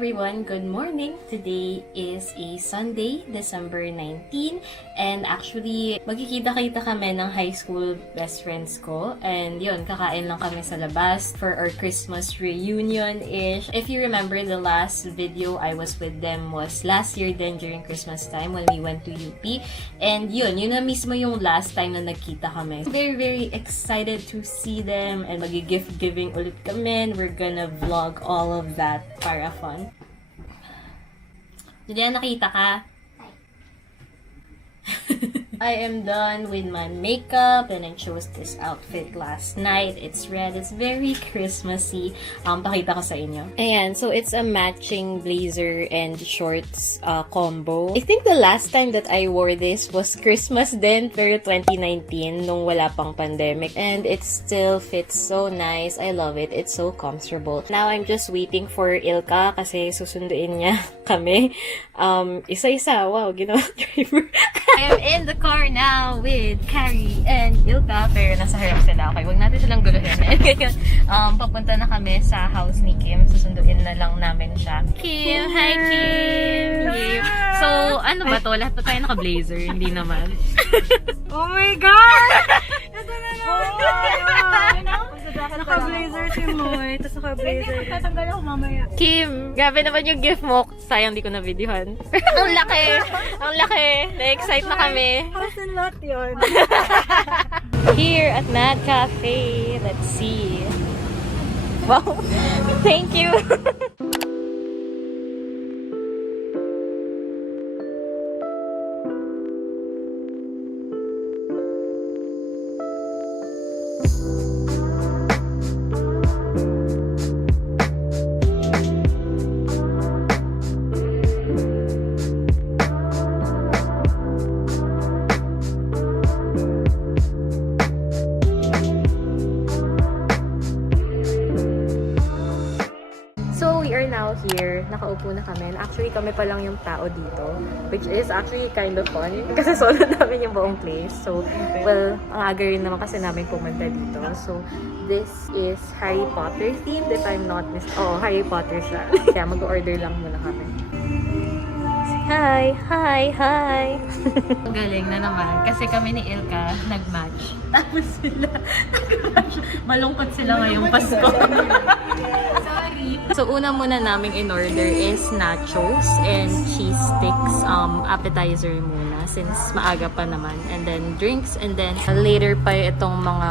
everyone! Good morning! Today is a Sunday, December 19, and actually, magkikita-kita kami ng high school best friends ko. And yun, kakain lang kami sa labas for our Christmas reunion-ish. If you remember, the last video I was with them was last year din during Christmas time when we went to UP. And yun na mismo yung last time na nagkita kami. Very, very excited to see them and mag-gift giving ulit kami. We're gonna vlog all of that para fun. Diyan nakita ka? I am done with my makeup and I chose this outfit last night. It's red. It's very Christmassy. Pakita ko sa inyo. Ayan. So, it's a matching blazer and shorts combo. I think the last time that I wore this was Christmas din, pero 2019, nung wala pang pandemic. And it still fits so nice. I love it. It's so comfortable. Now, I'm just waiting for Ilka kasi susunduin niya kami. Isa-isa. Wow, ginawa driver. I am in the car now with Carrie and Ilka, pero nasa harap sila. Okay, huwag natin silang guluhin. And ngayon, papunta na kami sa house ni Kim. Susunduin na lang namin siya. Kim! Hi, Kim! Yeah. So, ano ba to? Lahat pa tayo naka-blazer. Hindi naman. Oh my God! Ito na naman! Naka-blazer si Moy, tapos naka-blazer. Tatanggal ako mamaya. Kim, grabe naman yung gift mo. Sayang di ko na videohan. Ang laki! Ang laki! Na-excite na kami. House and lot yun. Here at Mad Cafe. Let's see. Wow! Thank you! Now here, nakaupo na kami. Actually, kami pa lang yung tao dito, which is actually kind of fun kasi solo namin yung buong place. So, well, ang aga rin naman kasi namin pumunta dito. So, this is Harry Potter themed, if I'm not mistaken. Oh, Harry Potter siya. Kaya mag-order lang muna kami. Hi! Hi! Hi! Galing na naman. Kasi kami ni Ilka nag-match. Tapos sila nag-match. Malungkot sila ngayong Pasko. Sorry. So, una muna naming in-order is nachos and cheese sticks. Appetizer muna since maaga pa naman. And then drinks. And then later pa itong mga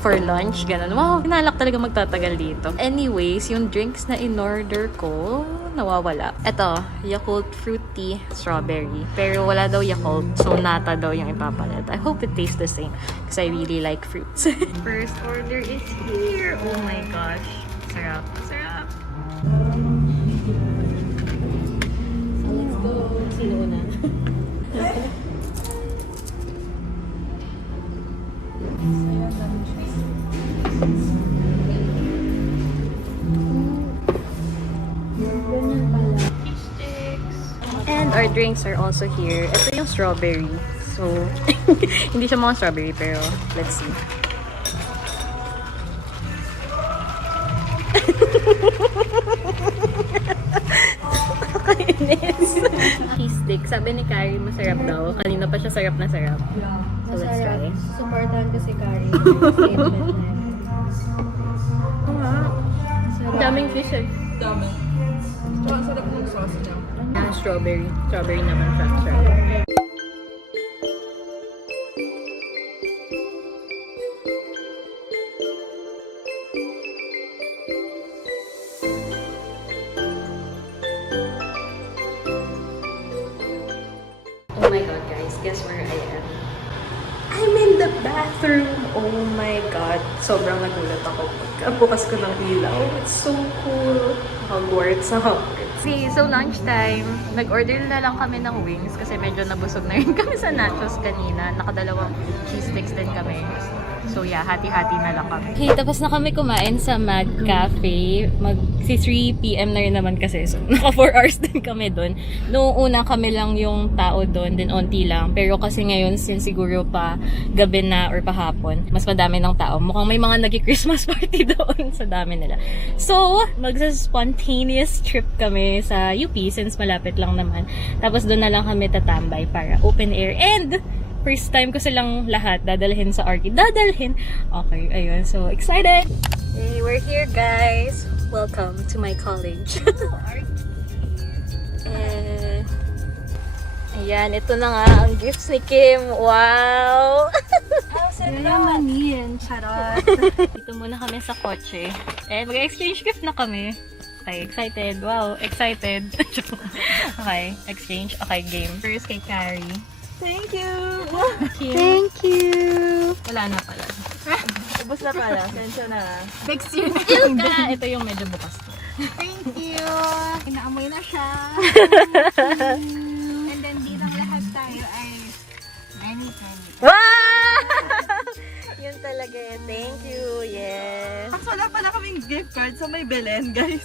for lunch. Ganun. Wow, hinalak talaga magtatagal dito. Anyways, yung drinks na in-order ko, nawawala. Ito, Yakult Fruit Tea Strawberry. Pero wala daw Yakult, so nata daw yung ipapalit. I hope it tastes the same because I really like fruits. First order is here. Oh my gosh. Sarap. Sarap. So let's go. Sino una? And our drinks are also here. Ito yung strawberry. So, hindi siya mga strawberry, pero let's see. Nakakainis. Cheese stick. Sabi ni Carrie, masarap daw. Kanina pa siya sarap na sarap. So, let's try. Supportan ko si Carrie. Daming fish eh. Dami. Ang sarap ng sauce niya. Strawberry. Strawberry naman siya. Oh my God, guys. Guess where I am? I'm in the bathroom. Oh my God. Sobrang nagulat ako pagkabukas ko ng ilaw. It's so cool. Hogwarts sa Hogwarts. See, so lunchtime, nag-order na lang kami ng wings kasi medyo nabusog na rin kami sa nachos kanina. Nakadalawang cheese sticks din kami. So yeah, hati-hati na lang kami. Okay, tapos na kami kumain sa Mad Cafe. Si 3 PM na rin naman kasi. So, naka 4 hours din kami doon. Noong una kami lang yung tao doon, din onti lang. Pero kasi ngayon, since siguro pa gabi na or pahapon, mas madami ng tao. Mukhang may mga nag-Christmas party doon sa dami nila. So, magsa-spontaneous trip kami kami sa UP since malapit lang naman. Tapos doon na lang kami tatambay para open air. And first time ko silang lahat dadalhin sa Arki. Dadalhin! Okay, ayun. So, excited! Hey, we're here, guys. Welcome to my college. Ayan, ito na nga ang gifts ni Kim. Wow! Yayamanin, charot. Dito muna kami sa kotse. And mag-exchange gift na kami. Okay, excited. Wow, excited. Okay, exchange. Okay, game. First kay Carrie. Thank you! Kim. Thank you! Wala na pala. Ubus na pala, sensya na. Next year na yung ito yung medyo bukas to. Thank you! Inaamoy na siya. And then, di lang lahat tayo ay many. Wow! Yun talaga eh. Thank you. Yes. Wala pala kaming gift card sa may Belen, guys.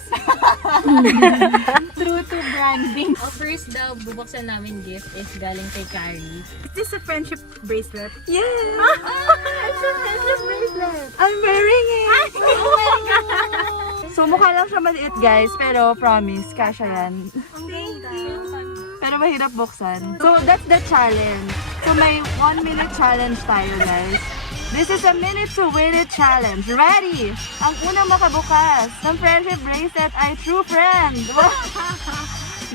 True to branding. First daw, bubuksan namin gift is galing kay Carrie. Is this a friendship bracelet? Yes! It's a friendship bracelet. I'm wearing it. So, mukha lang siya maliit, guys. Pero, promise, kasha yan. Thank you. Pero mahirap buksan. So, that's the challenge. So, may 1 minute challenge tayo, guys. This is a minute to win it challenge. Ready? Ang unang makabukas ng friendship bracelet ay true friend.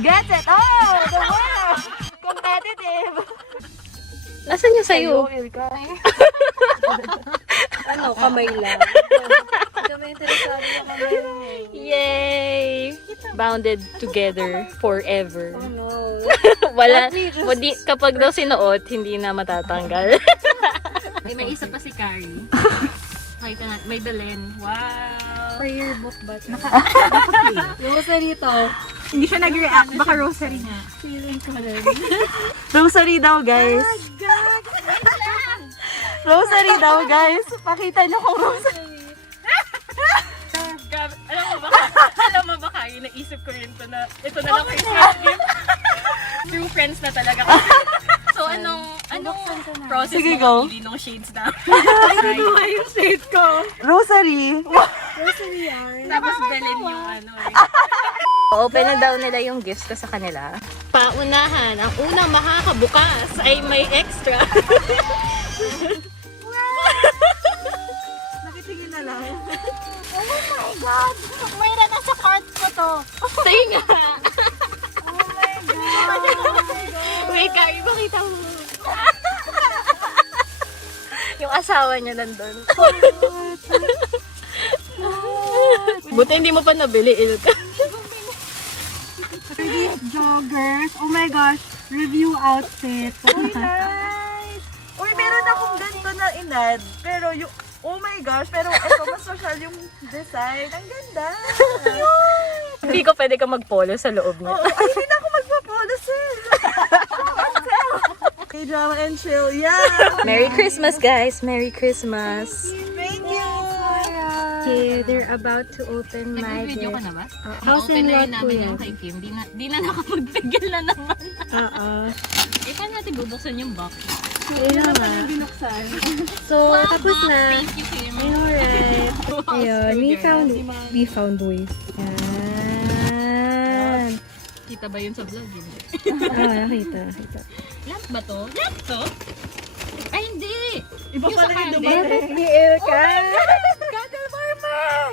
Get it? Oh, the winner! Competitive! Nasaan yung sayo? Ilka. Ano, kamay lang. Kami interesado na kamay. Yay! Bounded together forever. Oh no. Wala, kapag daw sinuot, hindi na matatanggal. May isa pa si Carrie. May Belen. Wow! Prayer book ba? Rosary to. Hindi siya nag-react. Baka rosary nga. Feeling ko rin. Rosary daw, guys. Rosary daw, guys. Pakita niyo kung rosary. Alam mo ba kayo, naisip ko rin ito na lang Christmas gift. True friends na talaga kami. So, anong process Sige, mo go. pili ng shades na? Ano nga yung shade ko? Rosary. Rosary yan. Tapos Belen yung ano eh. Open na daw nila yung gifts ko sa kanila. Paunahan, ang unang makakabukas ay may extra. Nakitingin na lang. Oh my God! Moira, nasa cart ko to. Sa'yo nga. Oh my God! Wait, Carrie, makita mo. Yung asawa niya nandun. Buti hindi mo pa nabili, Ilka. Joggers. Oh my gosh. Review outfit. Uy, nice. Uy, meron akong ganito na inad. Pero yung, oh my gosh. Pero ito mas social yung design. Ang ganda. Hindi ko pwede ka mag-polo sa loob niya. Oh, ay, hindi na ako magpapolo, sis. Okay, drama and chill. Yeah. Merry Christmas, guys. Merry Christmas. Thank you. Okay, they're about to open my Nag-video ka gift. na ba? How's Open and na what rin po namin yan? yung kay Kim. Di na nakapagpigil na naman. Oo. Eh, paano natin bubuksan yung box? Ayun na nga. Binuksan. So, tapos na. Thank you, Kim. I know, right? Ayun, we found ways. Yan. Kita ba yun sa vlog? Hindi. Nakita. Lamp ba to? Lamp to? Ay, hindi! Iba Yung pala sa yung candle. dumating. Ni Ilka. Candle farmer!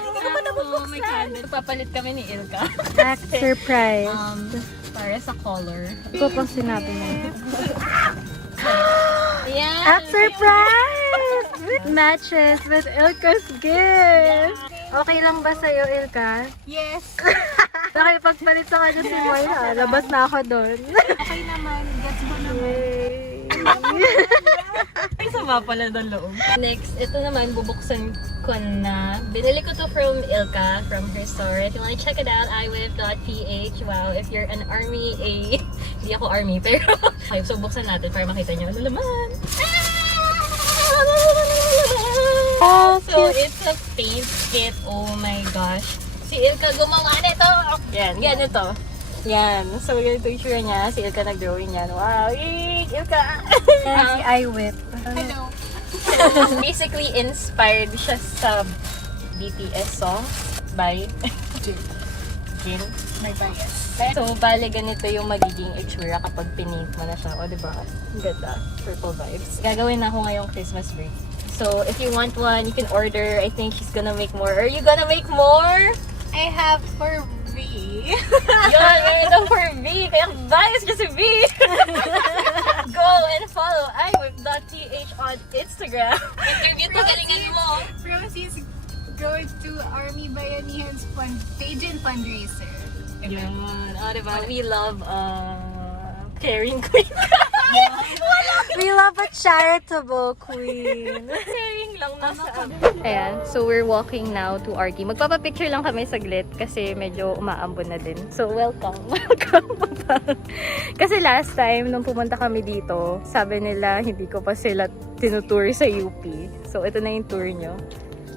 Hindi ko pa nabubuksan. May candle. Papalit kami ni Ilka. Act surprise. Para sa color. Hindi ko pang sinabi na. Yan! Act surprise! Matches with Ilka's gift. Okay lang ba sa'yo, Ilka? Yes. Nakipagpalit sa kanya si Moira. Labas na ako doon. Okay naman. Gets mo naman. Ay, sama pala ng loob. Next, ito naman, bubuksan ko na. Binili ko to from Ilka, from her store. If you wanna check it out, iwif.ph. Wow, if you're an army, hindi ako army, pero okay, so buksan natin para makita nyo ano laman. Oh, So, it's a paint kit. Oh my gosh. Si Ilka gumawa nito. Yan, ganito. Yan. So, ganito yung tsura niya. Si Ilka nag-drawing yan. Wow, yay! Ilka! si iWhip. Hello. Basically, inspired siya sa BTS song by din. May bias. So, bale ganito yung magiging itsura kapag pinink mo na siya. O, diba? Ang ganda. Purple vibes. Gagawin na ako ngayong Christmas break. So, if you want one, you can order. I think she's gonna make more. Are you gonna make more? I have for V. Yun, meron daw for V. Kaya bias niya si V. Go and follow iwhip.th on Instagram. Interview to galingan mo. Proceeds goes to Army Bayanihan's pageant fundraiser. Yun. O, diba? We love caring queen. We love a charitable queen. Caring lang nasa Ayan, so we're walking now to Arki. Magpapapicture lang kami saglit kasi medyo umaambon na din. So welcome, welcome papa. Kasi last time nung pumunta kami dito, sabi nila hindi ko pa sila tinutour sa UP. So ito na yung tour nyo.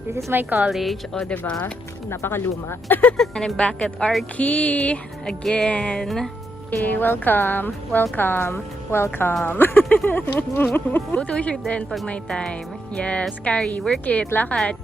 This is my college, o diba? Napakaluma. And I'm back at Arki again. Okay, welcome, welcome, welcome. Go to shoot din pag may time. Yes, carry, work it, lakad.